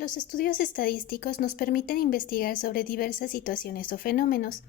Los estudios estadísticos nos permiten investigar sobre diversas situaciones o fenómenos.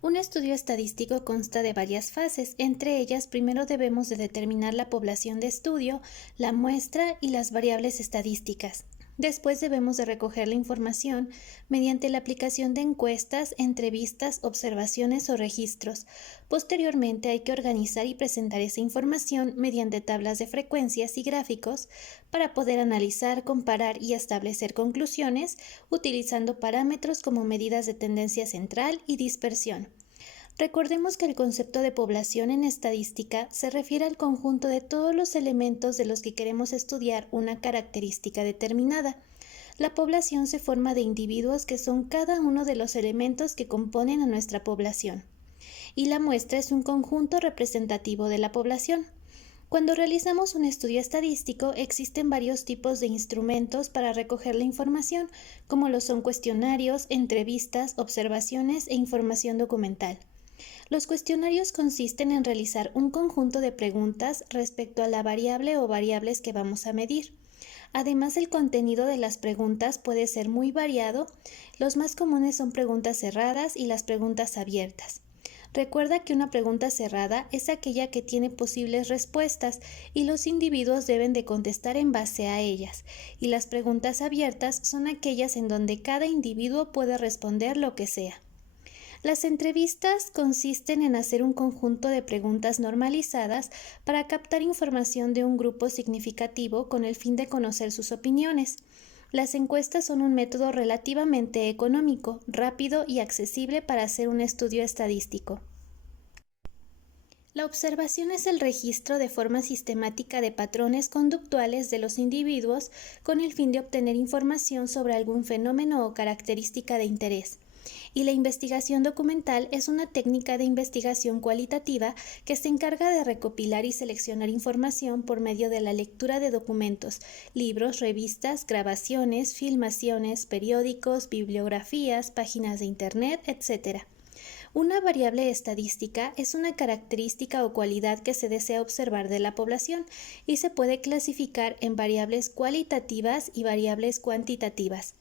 Un estudio estadístico consta de varias fases, entre ellas primero debemos de determinar la población de estudio, la muestra y las variables estadísticas. Después debemos de recoger la información mediante la aplicación de encuestas, entrevistas, observaciones o registros. Posteriormente hay que organizar y presentar esa información mediante tablas de frecuencias y gráficos para poder analizar, comparar y establecer conclusiones utilizando parámetros como medidas de tendencia central y dispersión. Recordemos que el concepto de población en estadística se refiere al conjunto de todos los elementos de los que queremos estudiar una característica determinada. La población se forma de individuos que son cada uno de los elementos que componen a nuestra población. Y la muestra es un conjunto representativo de la población. Cuando realizamos un estudio estadístico, existen varios tipos de instrumentos para recoger la información, como lo son cuestionarios, entrevistas, observaciones e información documental. Los cuestionarios consisten en realizar un conjunto de preguntas respecto a la variable o variables que vamos a medir. Además, el contenido de las preguntas puede ser muy variado. Los más comunes son preguntas cerradas y las preguntas abiertas. Recuerda que una pregunta cerrada es aquella que tiene posibles respuestas y los individuos deben de contestar en base a ellas, y las preguntas abiertas son aquellas en donde cada individuo puede responder lo que sea. Las entrevistas consisten en hacer un conjunto de preguntas normalizadas para captar información de un grupo significativo con el fin de conocer sus opiniones. Las encuestas son un método relativamente económico, rápido y accesible para hacer un estudio estadístico. La observación es el registro de forma sistemática de patrones conductuales de los individuos con el fin de obtener información sobre algún fenómeno o característica de interés. Y la investigación documental es una técnica de investigación cualitativa que se encarga de recopilar y seleccionar información por medio de la lectura de documentos, libros, revistas, grabaciones, filmaciones, periódicos, bibliografías, páginas de Internet, etc. Una variable estadística es una característica o cualidad que se desea observar de la población y se puede clasificar en variables cualitativas y variables cuantitativas.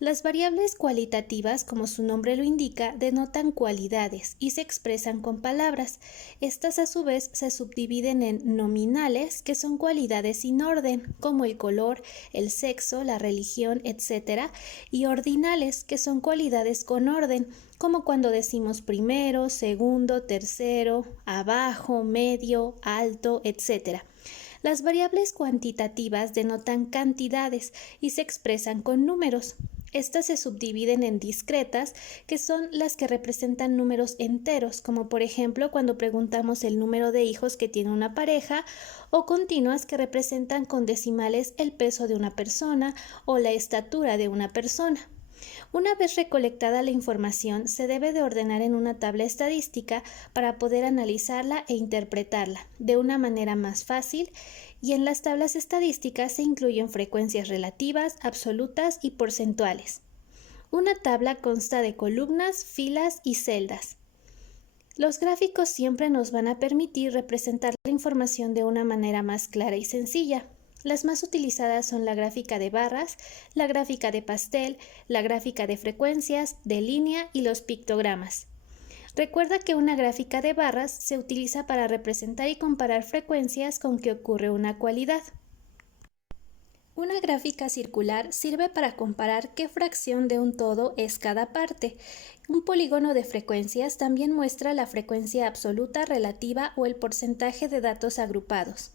Las variables cualitativas, como su nombre lo indica, denotan cualidades y se expresan con palabras. Estas a su vez se subdividen en nominales, que son cualidades sin orden, como el color, el sexo, la religión, etc., y ordinales, que son cualidades con orden, como cuando decimos primero, segundo, tercero, abajo, medio, alto, etc. Las variables cuantitativas denotan cantidades y se expresan con números. Estas se subdividen en discretas, que son las que representan números enteros, como por ejemplo cuando preguntamos el número de hijos que tiene una pareja, o continuas, que representan con decimales el peso de una persona o la estatura de una persona. Una vez recolectada la información, se debe de ordenar en una tabla estadística para poder analizarla e interpretarla de una manera más fácil, y en las tablas estadísticas se incluyen frecuencias relativas, absolutas y porcentuales. Una tabla consta de columnas, filas y celdas. Los gráficos siempre nos van a permitir representar la información de una manera más clara y sencilla. Las más utilizadas son la gráfica de barras, la gráfica de pastel, la gráfica de frecuencias, de línea y los pictogramas. Recuerda que una gráfica de barras se utiliza para representar y comparar frecuencias con que ocurre una cualidad. Una gráfica circular sirve para comparar qué fracción de un todo es cada parte. Un polígono de frecuencias también muestra la frecuencia absoluta, relativa o el porcentaje de datos agrupados.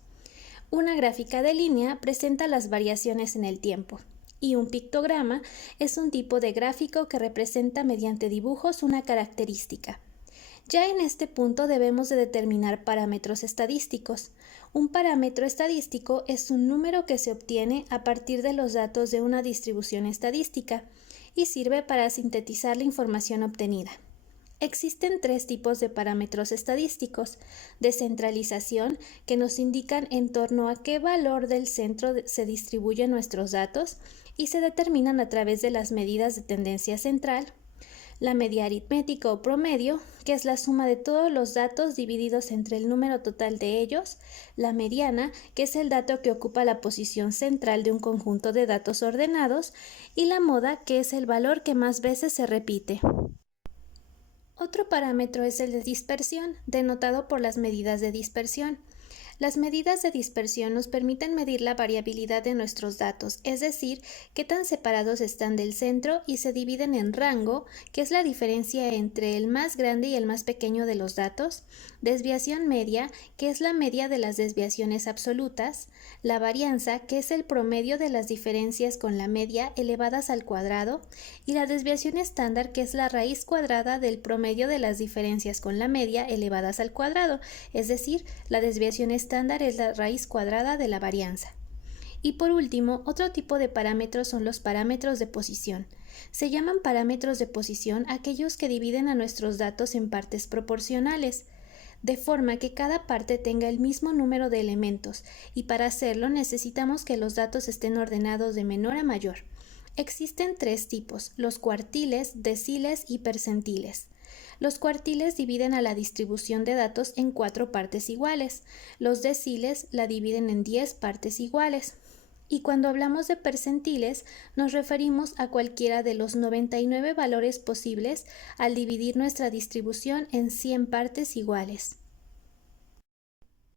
Una gráfica de línea presenta las variaciones en el tiempo. Y un pictograma es un tipo de gráfico que representa mediante dibujos una característica. Ya en este punto debemos de determinar parámetros estadísticos. Un parámetro estadístico es un número que se obtiene a partir de los datos de una distribución estadística y sirve para sintetizar la información obtenida. Existen tres tipos de parámetros estadísticos: descentralización, que nos indican en torno a qué valor del centro se distribuyen nuestros datos y se determinan a través de las medidas de tendencia central; la media aritmética o promedio, que es la suma de todos los datos divididos entre el número total de ellos, la mediana, que es el dato que ocupa la posición central de un conjunto de datos ordenados, y la moda, que es el valor que más veces se repite. Otro parámetro es el de dispersión, denotado por las medidas de dispersión. Las medidas de dispersión nos permiten medir la variabilidad de nuestros datos, es decir, qué tan separados están del centro, y se dividen en rango, que es la diferencia entre el más grande y el más pequeño de los datos, desviación media, que es la media de las desviaciones absolutas, la varianza, que es el promedio de las diferencias con la media elevadas al cuadrado, y la desviación estándar, que es la raíz cuadrada del promedio de las diferencias con la media elevadas al cuadrado, es decir, la desviación estándar es la raíz cuadrada de la varianza. Y por último, otro tipo de parámetros son los parámetros de posición. Se llaman parámetros de posición aquellos que dividen a nuestros datos en partes proporcionales, de forma que cada parte tenga el mismo número de elementos, y para hacerlo necesitamos que los datos estén ordenados de menor a mayor. Existen tres tipos: los cuartiles, deciles y percentiles. Los cuartiles dividen a la distribución de datos en 4 partes iguales. Los deciles la dividen en 10 partes iguales. Y cuando hablamos de percentiles, nos referimos a cualquiera de los 99 valores posibles al dividir nuestra distribución en 100 partes iguales.